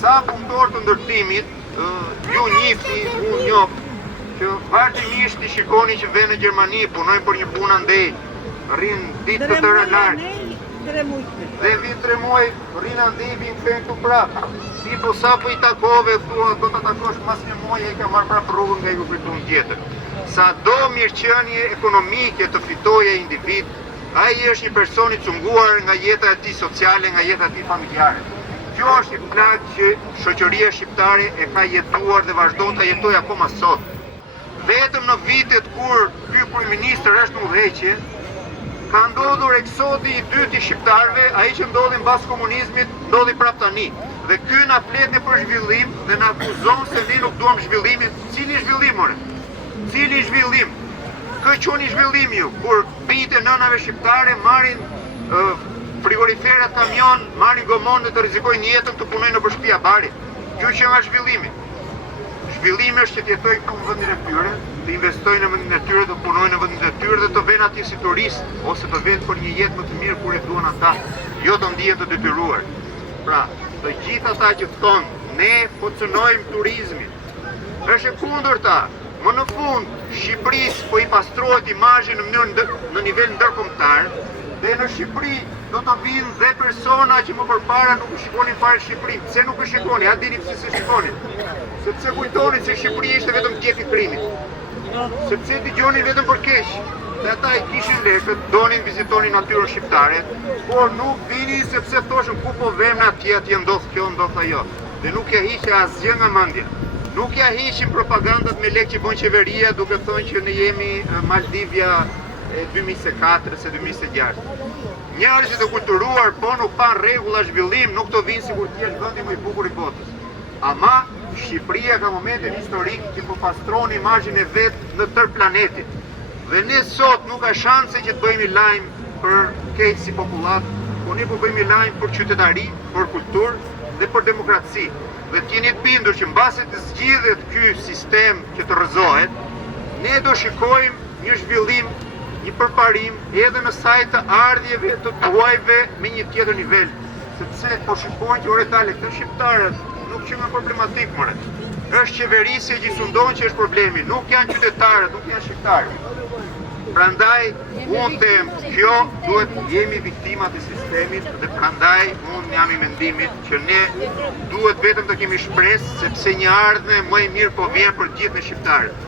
sa punëtor të ndërtimit, ju njihni, unë njoh, që vazhdimisht i shikoni që vjen në Gjermani, punojnë për një punë andej, rrinë ditë të tëra lartë. Dhe vinë 3 muaj, rrinë andej, vinë kënë këtu prapë. Ti po sa po i takove, thua, do të takosh mas një muaj, e ka marrë prapë rrugën nga ju pritun tjetër. Sa do mirëqenie ekonomike të fitoje individ, ai është një person i cunguar nga jeta e tij sociale, nga jeta e tij familjare. Kjo është një plagë që shoqëria shqiptare e ka jetuar dhe vazhdon ta jetojë akoma sot. Vetëm në vitet kur ky kryeminist është në udhëheqje, ka ndodhur eksodi i dytë i shqiptarëve, ai që ndodhi mbas komunizmit, ndodhi prapë tani. Dhe ky na flet në për zhvillim dhe na akuzon se ne nuk duam zhvillimin. Cili zhvillim, more? Cili zhvillim? Kë quni zhvillim ju? Kur bijtë e nënave shqiptare marrin frigoriferat, kamion, marrin gomon dhe të rrezikojnë jetën të punojnë në shtëpia bari. Kjo që nga zhvillimi. Zhvillimi është që të jetojnë këtu në vendin e tyre, të investojnë në vendin e tyre, të punojnë në vendin e tyre dhe të vënë atje si turistë, ose të vënë për një jetë më të mirë kur e duan ata, jo të ndihen të detyruar. Pra, të gjithë ata që thonë, ne funcjonojmë turizmin, është e kundërta. Më në fund, Shqipërisë po i pastrohet imazhi në nivel ndërkombëtar, dhe në Shqipëri do të vinë dhe persona që më përpara nuk e shikonin fare Shqipërinë. Pse nuk e shikoni? A dini pse se shikonin? Sepse kujtonin se Shqipëria ishte vetëm tjek i krimit. Sepse dëgjonin vetëm për keq. Dhe ata i kishin lekët, donin vizitonin natyrën shqiptare, por nuk vinin sepse thoshin ku po vëmë atje ndodh kjo, ndodh ajo. Dhe nuk ja hiqe asgjë nga mendja. Nuk ja hiqin propagandat me lekë që bën qeveria duke thënë që ne jemi Maldivja e 2004 se 2006. Njerëzit e kulturuar po nuk pan rregulla zhvillim, nuk të vinë sikur ti është vendi më i bukur i botës. Ama Shqipëria ka momentin historik që po pastron imazhin e vet në tërë planetin. Dhe ne sot nuk ka shanse që të bëjmë lajm për keq si popullat, po ne po bëjmë lajm për qytetari, për kulturë dhe për demokraci. Dhe t'jeni të bindur që mbasi të zgjidhet ky sistem që të rrëzohet, ne do shikojmë një zhvillim, një përparim edhe në sajt të ardhjeve të tuajve me një tjetër nivel. Sepse po shikojnë që oretale të shqiptarët nuk që nga problematik mëre. Është qeverisja që sundon që është problemi, nuk janë qytetarët, nuk janë shqiptarët. Prandaj, unë them, kjo duhet jemi viktimat e sistemit dhe prandaj unë jam i mendimit që ne duhet vetëm të kemi shpresë sepse një ardhme më e mirë po vjen për gjithë në shqiptarët.